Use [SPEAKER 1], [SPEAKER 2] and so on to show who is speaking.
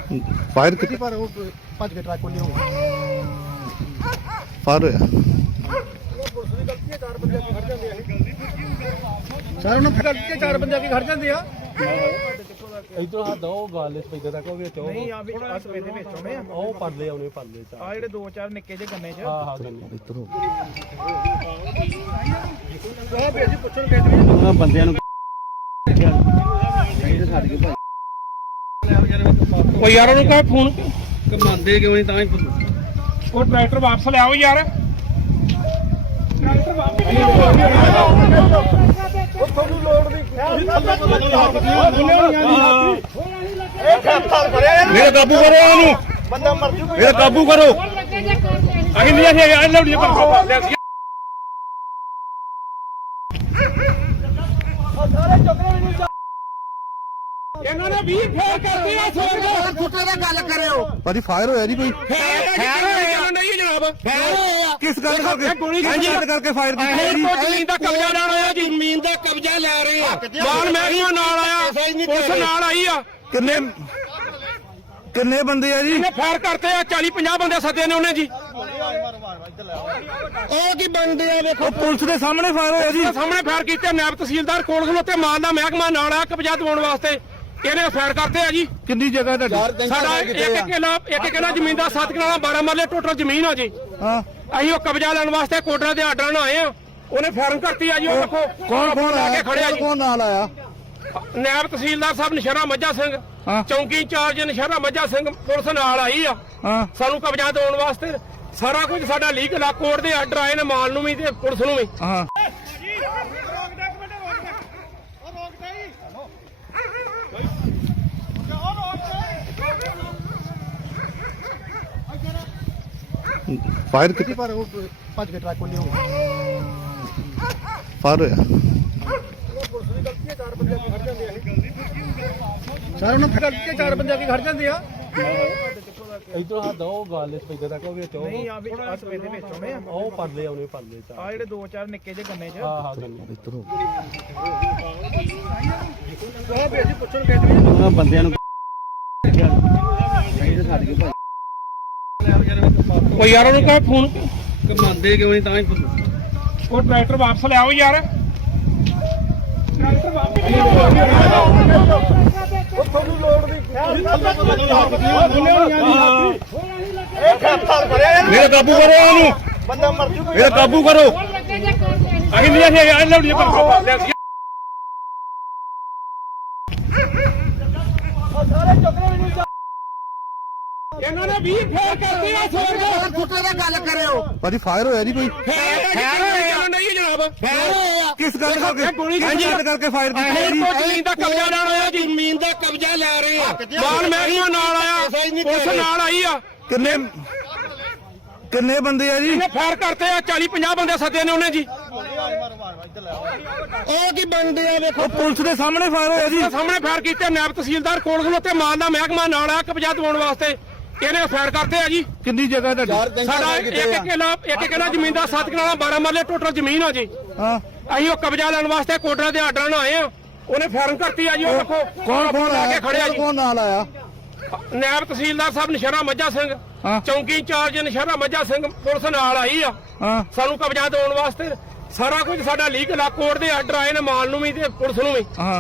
[SPEAKER 1] Fire कितने
[SPEAKER 2] पर वो 5 के ट्रक को नहीं होगा
[SPEAKER 1] फायर होया
[SPEAKER 2] सर उन्होंने फटल के 4 बंदे आके घर जाते हैं
[SPEAKER 3] ਇਧਰ ਹੱਥ ਉਹ ਗਾਲੇ ਸਪੀਕਰ ਤੱਕ ਵਿੱਚ ਉਹ
[SPEAKER 2] ਨਹੀਂ ਆ ਵੀ ਆ ਸਪੇ ਦੇ ਵਿੱਚ ਆਉਣੇ ਆ
[SPEAKER 3] ਉਹ ਪਰਲੇ ਆਉਣੇ ਪਰਲੇ ਚ
[SPEAKER 2] ਆ ਜਿਹੜੇ 2-4 ਨਿੱਕੇ ਜਿਹੇ ਗੰਨੇ ਚ
[SPEAKER 3] ਹਾਂ ਗੰਨੇ
[SPEAKER 1] इधर हो
[SPEAKER 2] ਉਹ ਭੇਜੀ ਪੁੱਛਣ ਗਏ ਤੇ
[SPEAKER 3] ਉਹਨਾਂ ਬੰਦਿਆਂ ਨੂੰ
[SPEAKER 4] ਉਹ ਯਾਰ ਉਹਨੂੰ ਕਹ ਫੋਨ
[SPEAKER 3] ਕਮਾਉਂਦੇ ਕਿਉਂ ਨਹੀਂ ਤਾਂ ਹੀ
[SPEAKER 4] ਉਹ ਟਰੈਕਟਰ ਵਾਪਸ ਲਿਆਓ ਯਾਰ
[SPEAKER 2] ਉਹ ਤੁਹਾਨੂੰ ਲੋੜ ਨਹੀਂ
[SPEAKER 4] ਮੇਰਾ ਕਾਬੂ ਕਰੋ ਉਹਨੂੰ
[SPEAKER 2] ਬੰਦਾ ਮਰ ਜੂ
[SPEAKER 4] ਮੇਰਾ ਕਾਬੂ ਕਰੋ ਅਸੀਂ ਨਹੀਂ ਅਸੀਂ ਲਾਉਣੀ ਪਰ
[SPEAKER 2] ਸਾਰੇ ਚੁੱਕਣੇ ਵੀ ਨਹੀਂ
[SPEAKER 4] ਇਹਨਾਂ ਨੇ 20 ਫੇਰ ਕਰਤੀ ਆ ਸੋਰ
[SPEAKER 2] ਫੁੱਟੇ ਦਾ ਗੱਲ ਕਰਿਓ
[SPEAKER 1] भाजी फायर होया जी कोई
[SPEAKER 4] ਫੇਰ ਨਹੀਂ ਜਨਾਬ ਫੇਰ
[SPEAKER 1] किस गल करके
[SPEAKER 4] ਗੋਲੀ
[SPEAKER 1] करके फायर की
[SPEAKER 4] ਜ਼ਮੀਨ ਦਾ ਕਬਜ਼ਾ ਲੈਣ ਆਇਆ ਜੀ ਜ਼ਮੀਨ ਦਾ ਕਬਜ਼ਾ ਲੈ ਰਹੇ ਆ ਮਾਲ ਮਹਿਕਮਾ ਨਾਲ ਆਇਆ ਪੁਲਿਸ ਨਾਲ ਆਈ ਆ
[SPEAKER 1] किन्ने किन्ने बंदे आ जी
[SPEAKER 4] ਇਹਨੇ ਫੇਰ ਕਰਤੇ ਆ 40-50 ਬੰਦੇ ਸੱਦੇ ਨੇ ਉਹਨੇ ਜੀ
[SPEAKER 1] ਉਹ ਕੀ ਬੰਦੇ ਆ ਵੇਖੋ ਪੁਲਿਸ ਦੇ ਸਾਹਮਣੇ ਫਾਇਰ ਹੋਇਆ ਜੀ
[SPEAKER 4] ਸਾਹਮਣੇ ਫੇਰ ਕੀਤੇ ਨਾਇਬ ਤਹਿਸੀਲਦਾਰ ਕੋਲ ਖਲੋਤੇ ਮਾਲ ਦਾ ਮਹਿਕਮਾ ਨਾਲ ਆ ਕਬਜ਼ਾ ਦਿਵਾਉਣ ਵਾਸਤੇ ਇਹਨੇ ਫੇਰ ਕਰਤੇ ਆ ਜੀ
[SPEAKER 1] ਕਿੰਨੀ ਜਗ੍ਹਾ ਦਾ
[SPEAKER 4] ਸਾਡਾ ਇੱਕ ਕਿਲਾ ਜ਼ਮੀਨ ਦਾ 7 ਕਿਲਾ 12 ਮਰਲੇ ਟੋਟਲ ਜ਼ਮੀਨ ਆ ਜੀ
[SPEAKER 1] ਹਾਂ
[SPEAKER 4] ਅਸੀਂ ਉਹ ਕਬਜ਼ਾ ਲੈਣ ਵਾਸਤੇ ਕੋਟਰਾ ਦੇ ਆਰਡਰ ਨਾਲ ਆਏ ਆ ਉਹਨੇ ਫੈਰਨ ਕਰਤੀ ਆ ਜੀ ਉਹ ਦੇਖੋ
[SPEAKER 1] ਕੌਣ ਕੌਣ
[SPEAKER 4] ਆ
[SPEAKER 1] ਆਇਆ
[SPEAKER 4] ਕੇ ਖੜਿਆ ਜੀ
[SPEAKER 1] ਕੌਣ ਨਾਲ ਆਇਆ
[SPEAKER 4] ਨਾਇਬ ਤਹਿਸੀਲਦਾਰ ਸਾਹਿਬ ਨਸ਼ਹਿਰਾ ਮੱਝਾ ਸਿੰਘ
[SPEAKER 1] ਹਾਂ।
[SPEAKER 4] ਚੌਂਕੀ ਇੰਚਾਰਜ ਨਸ਼ਹਿਰਾ ਮੱਝਾ ਸਿੰਘ ਪੁਲਿਸ ਨਾਲ ਆਈ ਆ
[SPEAKER 1] ਹਾਂ
[SPEAKER 4] ਸਾਨੂੰ ਕਬਜ਼ਾ ਦਿਵਾਉਣ ਵਾਸਤੇ ਸਾਰਾ ਕੁਝ ਸਾਡਾ ਲੀਗਲ ਆ ਕੋਰਟ ਦੇ ਆਰਡਰ ਆਏ ਨੇ ਮਾਲ ਨੂੰ ਵੀ ਤੇ ਪੁਲਿਸ ਨੂੰ ਵੀ
[SPEAKER 1] ਹਾਂ फायर कितने
[SPEAKER 2] पर वो 5 के ट्रक को नहीं होगा
[SPEAKER 1] फायर होया
[SPEAKER 2] ਸਰ ਉਹਨਾਂ ਫਟਲ ਕੇ 4 ਬੰਦੇ ਆਕੇ ਘਰ ਜਾਂਦੇ ਆ
[SPEAKER 3] ਇਧਰ ਹੱਥ ਉਹ ਗਾਲੇ ਸਪੀਕਰ ਤੱਕ ਵਿੱਚ ਉਹ
[SPEAKER 2] ਨਹੀਂ ਆ ਵੀ ਆ ਸਪੇ ਦੇ ਵਿੱਚ ਆਉਣੇ ਆ
[SPEAKER 3] ਉਹ ਪਰਲੇ ਆਉਣੇ ਪਰਲੇ ਚ
[SPEAKER 2] ਆ ਜਿਹੜੇ 2-4 ਨਿੱਕੇ ਜਿਹੇ ਗੰਨੇ ਚ
[SPEAKER 3] ਹਾਂ ਗੰਨੇ
[SPEAKER 1] इधर हो
[SPEAKER 2] ਉਹ ਭੇਜੀ ਪੁੱਛਣ ਗਏ ਤੇ
[SPEAKER 3] ਉਹਨਾਂ ਬੰਦਿਆਂ ਨੂੰ
[SPEAKER 4] ਉਹ ਯਾਰ ਉਹਨੂੰ ਕਹ ਫੋਨ
[SPEAKER 3] ਕਮਾਉਂਦੇ ਕਿਉਂ ਨਹੀਂ ਤਾਂ ਹੀ
[SPEAKER 4] ਉਹ ਟਰੈਕਟਰ ਵਾਪਸ ਲਿਆਓ ਯਾਰ
[SPEAKER 2] ਉਹ ਤੁਹਾਨੂੰ ਲੋੜ ਨਹੀਂ
[SPEAKER 4] ਮੇਰਾ ਕਾਬੂ ਕਰੋ ਉਹਨੂੰ
[SPEAKER 2] ਬੰਦਾ ਮਰ ਜੂ
[SPEAKER 4] ਮੇਰਾ ਕਾਬੂ ਕਰੋ ਅਸੀਂ ਨਹੀਂ ਅਸੀਂ ਲਾਉਣੀ ਪਰ
[SPEAKER 2] ਸਾਰੇ ਚੁੱਕਣੇ ਵੀ ਨਹੀਂ
[SPEAKER 4] ਇਹਨਾਂ ਨੇ 20 ਫੇਰ ਕਰਤੀ ਆ ਸੋਰ
[SPEAKER 2] ਫੁੱਟੇ ਦਾ ਗੱਲ ਕਰਿਓ
[SPEAKER 1] भाजी फायर होया जी कोई
[SPEAKER 4] ਫੇਰ ਨਹੀਂ ਜਨਾਬ ਫੇਰ
[SPEAKER 1] किस गल करके करके फायर की
[SPEAKER 4] ਜ਼ਮੀਨ ਦਾ ਕਬਜ਼ਾ ਲੈਣ ਆਇਆ ਜੀ ਜ਼ਮੀਨ ਦਾ ਕਬਜ਼ਾ ਲੈ ਰਹੇ ਆ ਮਾਲ ਮਹਿਕਮਾ ਨਾਲ ਆਇਆ ਪੁਲਿਸ ਨਾਲ ਆਈ ਆ
[SPEAKER 1] किन्ने किन्ने बंदे आ जी
[SPEAKER 4] ਇਹਨੇ ਫੇਰ ਕਰਤੇ ਆ 40-50 ਬੰਦੇ ਸੱਦੇ ਨੇ ਉਹਨੇ ਜੀ
[SPEAKER 1] ਉਹ ਕੀ ਬੰਦੇ ਆ ਵੇਖੋ ਪੁਲਿਸ ਦੇ ਸਾਹਮਣੇ ਫਾਇਰ ਹੋਇਆ ਜੀ
[SPEAKER 4] ਸਾਹਮਣੇ ਫੇਰ ਕੀਤੇ ਨਾਇਬ ਤਹਿਸੀਲਦਾਰ ਕੋਲ ਖਲੋਤੇ ਮਾਲ ਦਾ ਮਹਿਕਮਾ ਨਾਲ ਆ ਕਬਜ਼ਾ ਦਿਵਾਉਣ ਵਾਸਤੇ ਇਹਨੇ ਫੇਰ ਕਰਤੇ ਆ ਜੀ
[SPEAKER 1] ਕਿੰਨੀ ਜਗ੍ਹਾ ਦਾ
[SPEAKER 4] ਸਾਡਾ ਇੱਕ ਕਿਲਾ ਜ਼ਮੀਨ ਦਾ 7 ਕਿਲਾ 12 ਮਰਲੇ ਟੋਟਲ ਜ਼ਮੀਨ ਆ ਜੀ
[SPEAKER 1] ਹਾਂ
[SPEAKER 4] ਅਸੀਂ ਉਹ ਕਬਜ਼ਾ ਲੈਣ ਵਾਸਤੇ ਕੋਟਰਾ ਦੇ ਆਰਡਰ ਨਾਲ ਆਏ ਆ ਉਹਨੇ ਫੈਰਨ ਕਰਤੀ ਆ ਜੀ ਉਹ ਦੇਖੋ
[SPEAKER 1] ਕੌਣ ਕੌਣ
[SPEAKER 4] ਆ ਕੇ ਖੜਿਆ
[SPEAKER 1] ਆਇਆ
[SPEAKER 4] ਜੀ
[SPEAKER 1] ਕੌਣ ਨਾਲ ਆਇਆ
[SPEAKER 4] ਨਾਇਬ ਤਹਿਸੀਲਦਾਰ ਸਾਹਿਬ ਨਸ਼ਹਿਰਾ ਮੱਝਾ ਸਿੰਘ
[SPEAKER 1] ਹਾਂ।
[SPEAKER 4] ਚੌਂਕੀ ਇੰਚਾਰਜ ਨਸ਼ਹਿਰਾ ਮੱਝਾ ਸਿੰਘ ਪੁਲਿਸ ਨਾਲ ਆਈ ਆ
[SPEAKER 1] ਹਾਂ
[SPEAKER 4] ਸਾਨੂੰ ਕਬਜ਼ਾ ਦਿਵਾਉਣ ਵਾਸਤੇ ਸਾਰਾ ਕੁਝ ਸਾਡਾ ਲੀਗਲ ਆ ਕੋਰਟ ਦੇ ਆਰਡਰ ਆਏ ਨੇ ਮਾਲ ਨੂੰ ਵੀ ਤੇ ਪੁਲਿਸ ਨੂੰ ਵੀ
[SPEAKER 1] ਹਾਂ